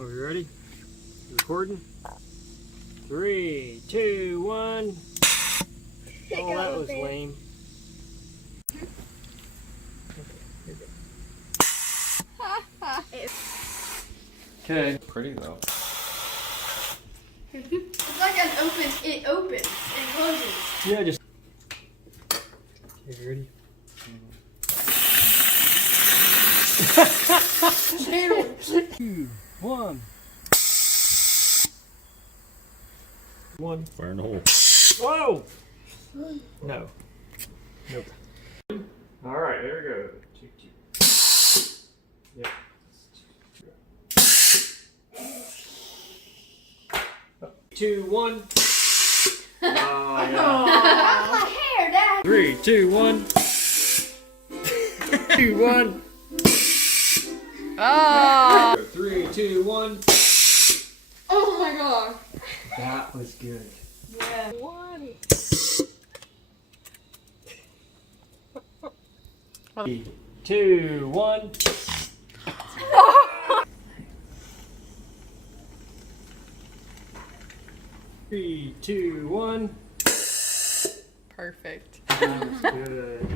Are we ready? Recording? 3, 2, 1. Oh, that was lame. Okay. Pretty though. It's like it opens and closes. Yeah, just. Okay, ready? 2, 1. 1. Fire in the hole. Whoa! No. Nope. Alright, there we go. 2, 2. Yep. 2, 1. Oh, yeah. That's my hair, Dad. 3, 2, 1. 2, 1. Oh! 3, 2, 1. Oh my god. That was good. Yeah. 1. 3, 2, 1. Three, two, one. Perfect. That was good.